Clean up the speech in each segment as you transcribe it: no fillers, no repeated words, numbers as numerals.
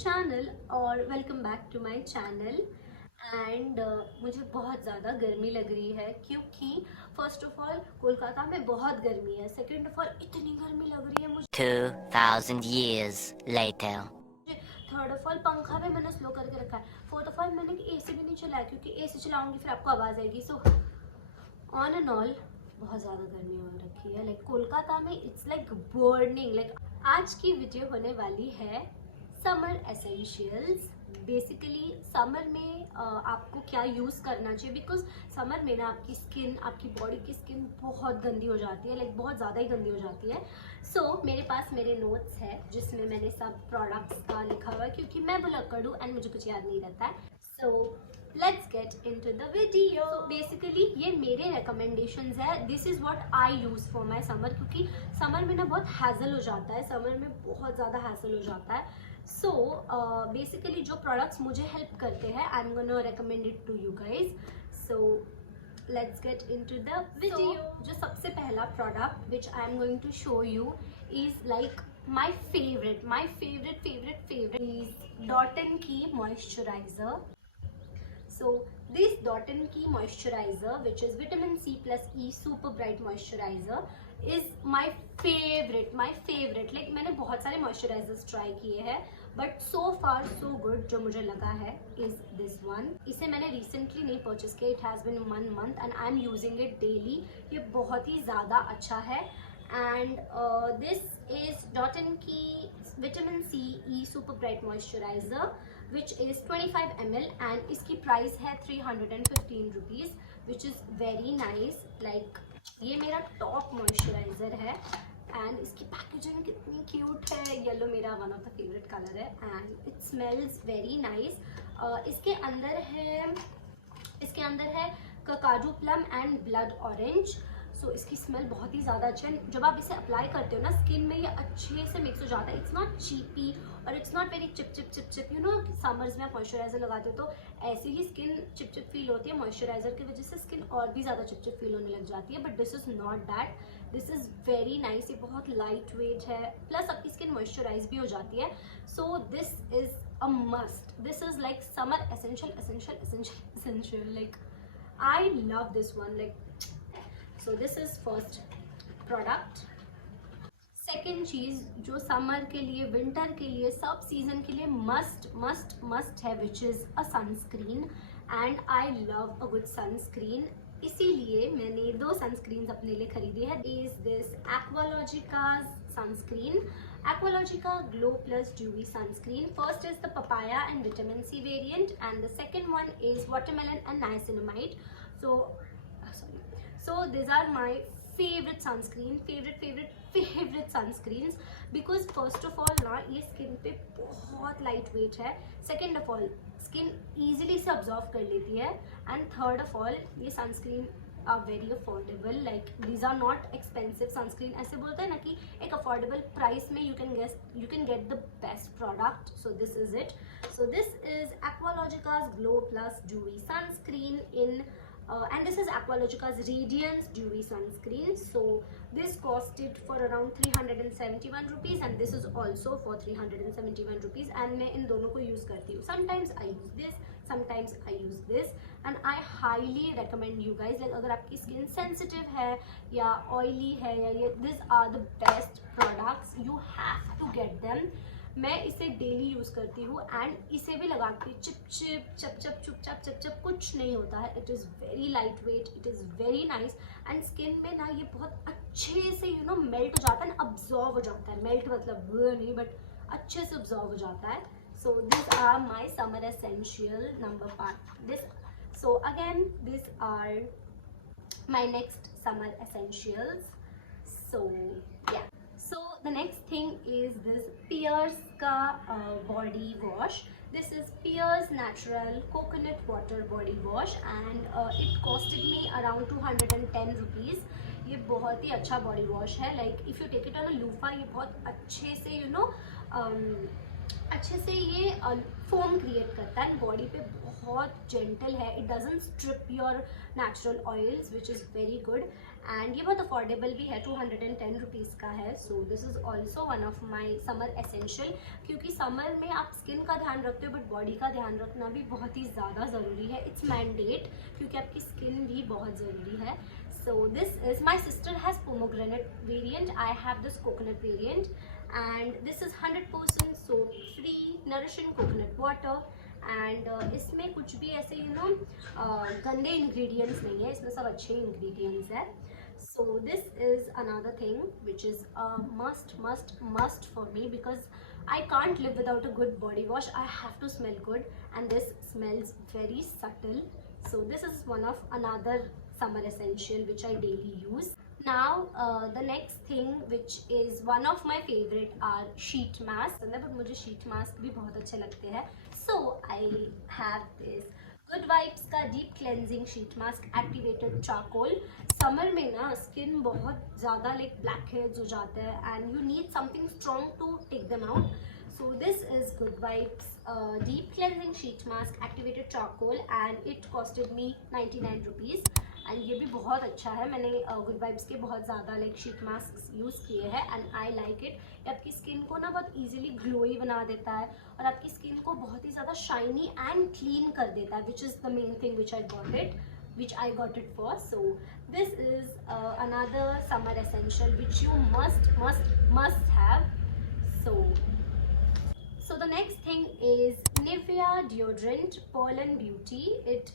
चैनल और welcome back to my channel. And मुझे बहुत ज़्यादा गर्मी लग रही है क्योंकि फर्स्ट ऑफ ऑल कोलकाता में बहुत गर्मी है। सेकंड ऑफ ऑल इतनी गर्मी लग रही है मुझे 2000 years later. Third of all पंखा भी मैंने स्लो करके रखा है। फोर्थ ऑफ ऑल मैंने एसी भी नहीं चलाया क्योंकि एसी चलाऊंगी फिर आपको आवाज़ आएगी। सो ऑन एंड ऑल बहुत ज़्यादा गर्मी हो रखी है। लाइक कोलकाता में इट्स लाइक बर्निंग। लाइक आज की वीडियो होने वाली है समर एसेंशियल्स। बेसिकली समर में आपको क्या यूज़ करना चाहिए, बिकॉज समर में ना आपकी स्किन, आपकी बॉडी की स्किन बहुत गंदी हो जाती है। लाइक बहुत ज़्यादा ही गंदी हो जाती है। सो मेरे पास मेरे नोट्स है जिसमें मैंने सब प्रोडक्ट्स का लिखा हुआ है क्योंकि मैं भुलक्कड़ हूँ एंड मुझे कुछ याद नहीं रहता है। So let's get into the video. Basically ये मेरे रिकमेंडेशंस है। This is what I use for my summer, क्योंकि समर में ना बहुत हैसल हो जाता है, समर में बहुत ज़्यादा हैसल हो जाता है। सो बेसिकली जो प्रोडक्ट्स मुझे हेल्प करते हैं आई am gonna recommend it to you guys. So let's get into the video. जो सबसे पहला product which I am going to show you is like my favorite is Dot & Key moisturizer. So this Dot & Key moisturizer, which is vitamin C plus E super bright moisturizer, is my favorite. Like मैंने बहुत सारे moisturizers try किए हैं but so far so good जो मुझे लगा है is this one. इसे मैंने recently नहीं purchase किया, it has been 1 month and I am using it daily. ये बहुत ही ज़्यादा अच्छा है। And this is Dot & Key vitamin C E super bright moisturizer which is 25 ml and इसकी प्राइस है 315 rupees, which is very nice. Like ये मेरा टॉप मॉइस्चराइजर है एंड इसकी पैकेजिंग कितनी क्यूट है। येलो मेरा one of the favourite colour है and it smells very nice. इसके अंदर है Kakadu plum and blood orange. So इसकी स्मेल बहुत ही ज़्यादा अच्छी है। जब आप इसे अप्लाई करते हो ना स्किन में, ये अच्छे से मिक्स हो जाता है। इट्स नॉट चीपी और it's not very chip you know. Summers में आप मॉइस्चराइजर लगाते हो तो ऐसी ही स्किन चिप फील होती है। मॉइस्चराइजर की वजह से स्किन और भी ज़्यादा चिप फील होने लग जाती है, but this is not that. This is very nice. ये बहुत लाइट वेट है, प्लस आपकी स्किन मॉइस्चराइज भी हो जाती है। So this is a must. This is like summer essential. Like I love this one. Like so this is first product. Second चीज़ जो समर के लिए, विंटर के लिए, सब सीजन के लिए मस्ट है, which is a sunscreen and I love a good sunscreen. इसीलिए मैंने 2 सनस्क्रीन अपने लिए खरीदी है। Is this Aqualogica sunscreen, Aqualogica glow plus dewy sunscreen. First is the papaya and vitamin C variant and the second one is watermelon and niacinamide. So these are my favorite sunscreen, favorite sunscreens, because first of all ना ये skin पे बहुत light weight है। Second of all skin easily से absorb कर लेती है and third of all ये sunscreen are very affordable. Like these are not expensive sunscreen. ऐसे बोलते हैं ना कि एक अफोर्डेबल प्राइस में you can get the best product. So this is it. So this is Aqualogica's glow plus dewy sunscreen in and this is Aqualogica's Radiance Dewy Sunscreen. So this costed for around 371 rupees and this is also for 371 rupees and मैं इन दोनों को यूज़ करती हूँ। Sometimes I use this, sometimes I use this and I highly recommend you guys, like अगर आपकी skin sensitive है या ऑयली है या ये, these are the best products, you have to get them. मैं इसे डेली यूज़ करती हूँ एंड इसे भी लगाती हूँ। चुपचाप कुछ नहीं होता है। It is very light weight, it is very nice and skin में ना ये बहुत अच्छे से यू नो मेल्ट हो जाता है, अब्जॉर्व हो जाता है। मेल्ट मतलब वो नहीं, बट अच्छे से अब्जॉर्व हो जाता है। So this are my summer essential number part this. So again this are my next summer essentials. So yeah, so the next thing is this Pears का body wash. This is Pears natural coconut water body wash and it costed me around 210 rupees. ये बहुत ही अच्छा body wash है। Like if you take it on a loofah, ये बहुत अच्छे से अच्छे से ये फोम क्रिएट करता है, बॉडी पे बहुत जेंटल है, it doesn't strip your natural oils which is very good. And ये बहुत अफोर्डेबल भी है, 210 रुपीज़ का है। So this is also one of my summer essential, क्योंकि समर में आप स्किन का ध्यान रखते हो बट बॉडी का ध्यान रखना भी बहुत ही ज़्यादा ज़रूरी है, इट्स मैंडेट, क्योंकि आपकी स्किन भी बहुत ज़रूरी है। So this is, my sister has pomegranate variant, I have this coconut variant, and this is 100% soap free, nourishing coconut water, and इसमें कुछ भी ऐसे गंदे ingredients नहीं है, इसमें सब अच्छे ingredients है। So this is another thing which is a must for me, because I can't live without a good body wash. I have to smell good, and this smells very subtle. So this is one of another summer essential which I daily use. Now the next thing which is one of my favorite are sheet mask, but मुझे sheet mask भी बहुत अच्छे लगते हैं। So I have this Good Vibes का deep cleansing sheet mask activated charcoal. Summer में ना स्किन बहुत ज़्यादा लाइक ब्लैक हेड्स हो जाते हैं and you need something strong to take them out. So this is Good Vibes deep cleansing sheet mask activated charcoal and it costed me 99 rupees. And ये भी बहुत अच्छा है, मैंने Good Vibes के बहुत ज़्यादा लाइक शीट मास्क यूज़ किए हैं एंड आई लाइक इट। आपकी स्किन को ना बहुत इजीली ग्लोई बना देता है और आपकी स्किन को बहुत ही ज़्यादा शाइनी एंड क्लीन कर देता है, which is the main thing which I got it for. So this is another summer essential which you must have. So the next thing is Nivea deodorant Pearl and Beauty. It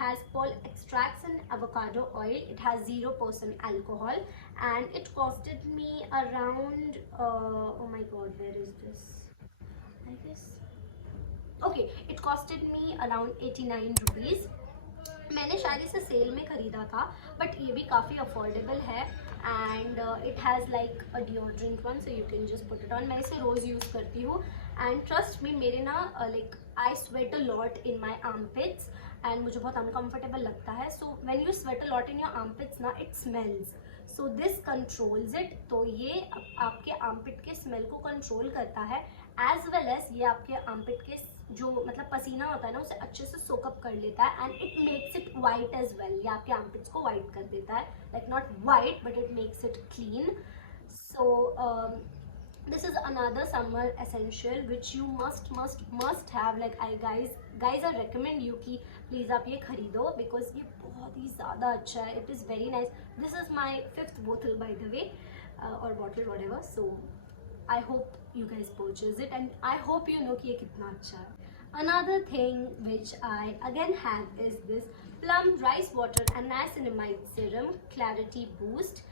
has pearl extracts and avocado oil. It has 0% alcohol, and it costed me around oh my god, where is this? I guess okay, it costed me around 89 rupees. मैंने शायद इसे सेल में ख़रीदा था, बट ये भी काफ़ी अफोर्डेबल है and it has like a deodorant one, so you can just put it on. मैं इसे रोज़ यूज़ करती हूँ एंड ट्रस्ट मी, मेरे ना like I sweat a lot in my armpits and मुझे बहुत अनकम्फर्टेबल लगता है। So when you sweat a lot in your armpits ना, it smells, so this controls it. तो ये आपके आर्मपिट के स्मेल को कंट्रोल करता है, एज वेल एज ये आपके आर्मपिट के जो मतलब पसीना होता है ना उसे अच्छे से सोकअप कर लेता है and it makes it white as well. ये आपके आर्मपिट्स को वाइट कर देता है, like not white but it makes it clean. So this is another summer essential which you must have, like guys I recommend you कि please आप ये खरीदो because ये बहुत ही ज़्यादा अच्छा है, it is very nice. This is my 5th bottle by the way, or bottle whatever, so I hope you guys purchase it and I hope you know कि ये कितना अच्छा है। Another thing which I again have is this Plum Rice Water and Niacinamide Serum Clarity Boost.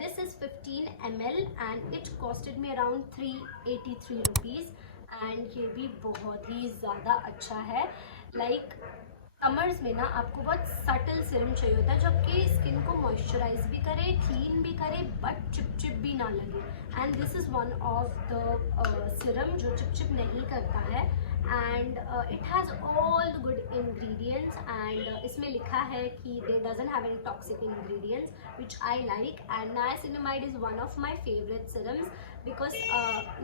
This is 15 ml and it costed me around 383 rupees and ये भी बहुत ही ज़्यादा अच्छा है। Like समर्स में ना आपको बहुत सटल सिरम चाहिए होता है जो आपकी स्किन को मॉइस्चराइज भी करे, क्लीन भी करे, बट चिपचिप भी ना लगे। And this is one of the Siram जो चिपचिप नहीं करता है and it has all the good ingredients and इसमें लिखा है कि दे doesn't have any toxic ingredients which I like. And niacinamide is one of my favourite serums because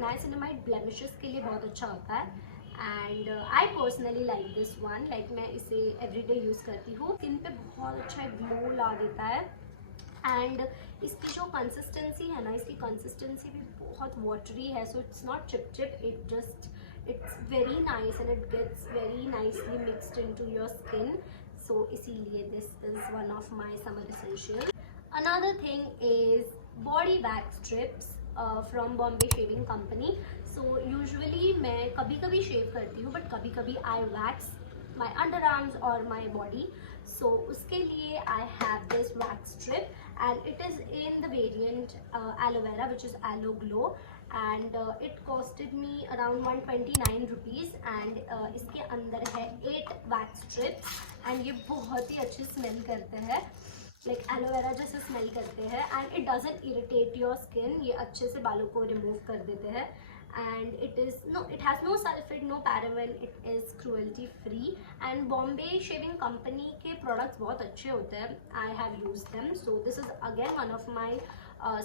niacinamide blemishes के लिए बहुत अच्छा होता है and I personally like this one, like मैं इसे एवरीडे यूज़ करती हूँ, स्किन पे बहुत अच्छा ग्लो ला देता है एंड इसकी जो कंसिस्टेंसी है ना, इसकी कंसिस्टेंसी भी बहुत वाटरी है, सो इट्स नॉट चिप चिप, it's very nice and it gets very nicely mixed into your skin, so इसीलिए this is one of my summer essential. Another thing is body wax strips from Bombay shaving company. So usually मैं कभी कभी shave करती हूँ but कभी कभी I wax my underarms और my body, so उसके लिए I have this wax strip and it is in the variant aloe vera which is aloe glow and it costed me around 129 rupees and इसके अंदर है 8 wax strips and ये बहुत ही अच्छी स्मेल करते हैं, लाइक एलोवेरा जैसे स्मेल करते हैं and it doesn't irritate your skin, ये अच्छे से बालों को रिमूव कर देते हैं and it has no sulphate, no paraben, it is cruelty free and Bombay shaving Company के प्रोडक्ट्स बहुत अच्छे होते हैं, I have use them, so this is again one of my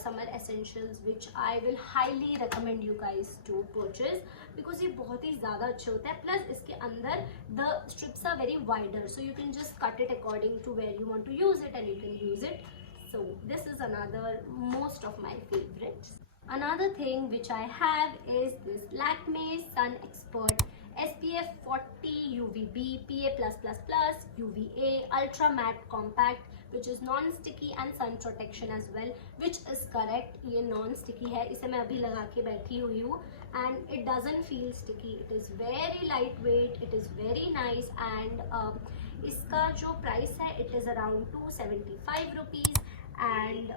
summer essentials which I will highly recommend you guys to purchase because ये बहुत ही ज़्यादा अच्छे होते हैं. Plus इसके अंदर the strips are very wider, so you can just cut it according to where you want to use it and you can use it. So this is another most of my favorites. Another thing which I have is this Lakme Sun Expert SPF 40 UVB PA+++ UVA Ultra Matte Compact which is non-sticky and sun protection as well, which is correct. ये non-sticky है, इसे मैं अभी लगा के बैठी हुई हूँ and it doesn't feel sticky. It is very lightweight, it is very nice and इसका जो price है it is around 275 rupees and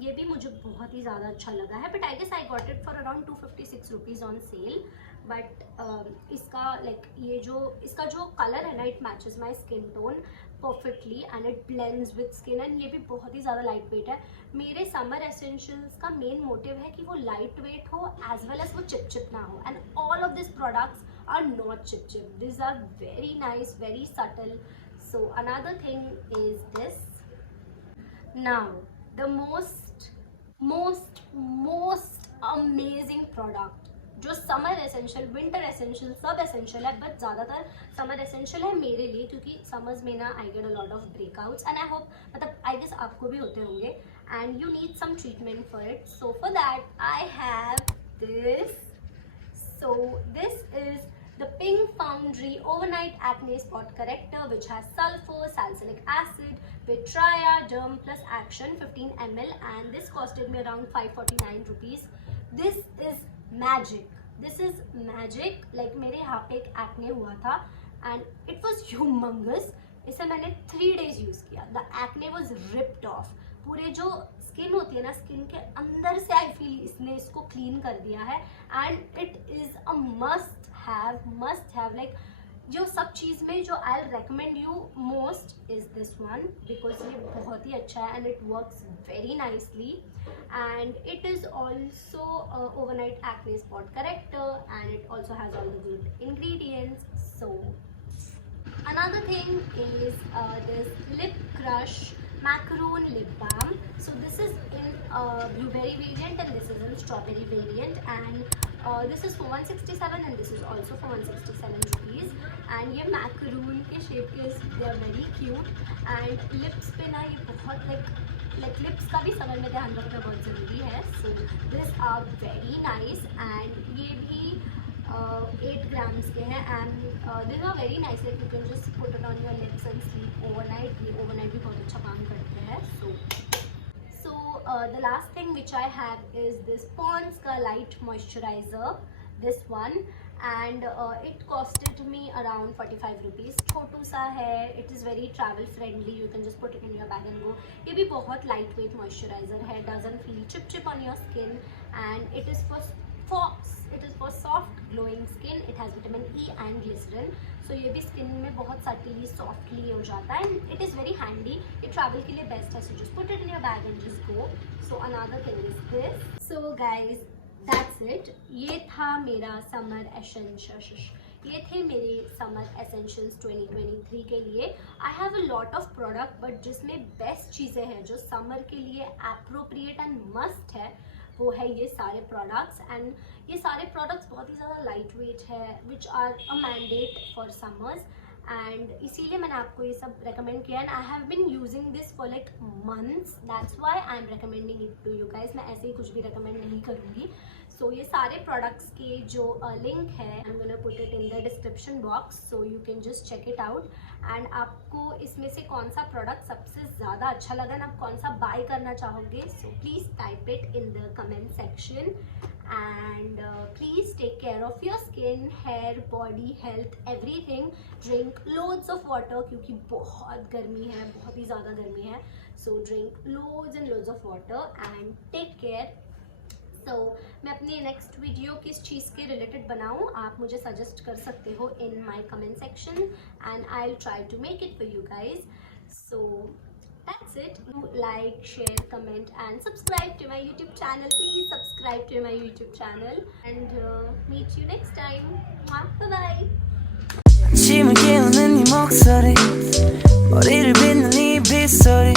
ये भी मुझे बहुत ही ज़्यादा अच्छा लगा है, but I guess I got it for around 256 rupees on sale. But इसका लाइक ये जो इसका जो कलर है ना, it matches my skin tone perfectly and it blends with skin and ये भी बहुत ही ज़्यादा लाइट वेट है. मेरे समर एसेंशियल्स का मेन मोटिव है कि वो लाइट वेट हो एज वेल एज वो चिपचिप ना हो and all of this products are not चिपचिप. This are very nice, very subtle. So another thing is this. Now the most amazing product जो समर एसेंशियल, विंटर एसेंशियल, सब essential है, but ज़्यादातर summer essential है मेरे लिए क्योंकि summers में ना I get a lot of breakouts and I hope, मतलब आई गेस आपको भी होते होंगे and you need some treatment for it. So for that I have this. So this is the Pink Foundry Overnight Acne Spot Corrector which has sulfur, salicylic acid with Triaderm plus action 15 ml and this costed me around 549 rupees. This is magic. This is magic. Like मेरे यहाँ पे एक एक्ने हुआ था and it was humongous. इसे मैंने 3 days use किया. The acne was ripped off. पूरे जो स्किन होती है ना, स्किन के अंदर से आई फील इसने इसको क्लीन कर दिया है and it is a must have. Like जो सब चीज़ में जो I recommend you most is this one because ये बहुत ही अच्छा है and it works very nicely and it is also overnight acne spot character and it also has all the good ingredients. So another thing is this Lip Crush Macaroon Lip Balm. So this is in blueberry variant and this is in strawberry variant and this is for 167 and this is also for 167 rupees and ये macaroon के shape के they are very cute and lips पे ना ये बहुत like lips का भी समझ में ध्यान रखना बहुत ज़रूरी है. So these are very nice and ये भी 8 grams के हैं and these are very nice. Like you can just put it on your lips and sleep overnight. ये overnight भी बहुत अच्छा काम करते हैं. So the last thing which I have is this Pond's का light moisturizer. This one and it costed me around 45 rupees. छोटू सा है. It is very travel friendly. You can just put it in your bag and go. ये भी बहुत lightweight moisturizer है. Doesn't feel chip on your skin and it is for soft glowing skin. It has vitamin E and glycerin. So ये भी skin में बहुत subtly softly हो जाता है and it is very handy. ये travel के लिए best है. So just put it in your bag and just go. So another thing is this. So guys, that's it. ये था मेरा summer essentials. ये थे मेरे summer essentials 2023 के लिए. I have a lot of product but जिसमें best चीज़ें हैं जो summer के लिए appropriate and must है वो है ये सारे प्रोडक्ट्स एंड ये सारे प्रोडक्ट्स बहुत ही ज़्यादा लाइट वेट है which are a mandate for summers and इसीलिए मैंने आपको ये सब रेकमेंड किया and I have been using this for like months. That's why I am recommending it to you guys. मैं ऐसे ही कुछ भी रेकमेंड नहीं करूँगी. सो ये सारे प्रोडक्ट्स के जो लिंक है I am gonna put it in the description box so you can just check it out and आपको इसमें से कौन सा प्रोडक्ट सबसे ज़्यादा अच्छा लगा ना, आप कौन सा बाय करना चाहोगे. So please type it in the comment section and please take care of your skin, hair, body, health, everything. Drink loads of water क्योंकि बहुत गर्मी है, बहुत ही ज़्यादा गर्मी है. So drink loads and loads of water and take care. So मैं अपनी नेक्स्ट वीडियो किस चीज़ के रिलेटेड बनाऊँ आप मुझे सजेस्ट कर सकते हो in my comment section and I will try to make it for you guys. So that's it. Like, share, comment and subscribe to my YouTube channel. Please subscribe to my YouTube channel and meet you next time. Bye bye. 아침을 깨우는 네 목소리 머리를 빗는 이 빗소리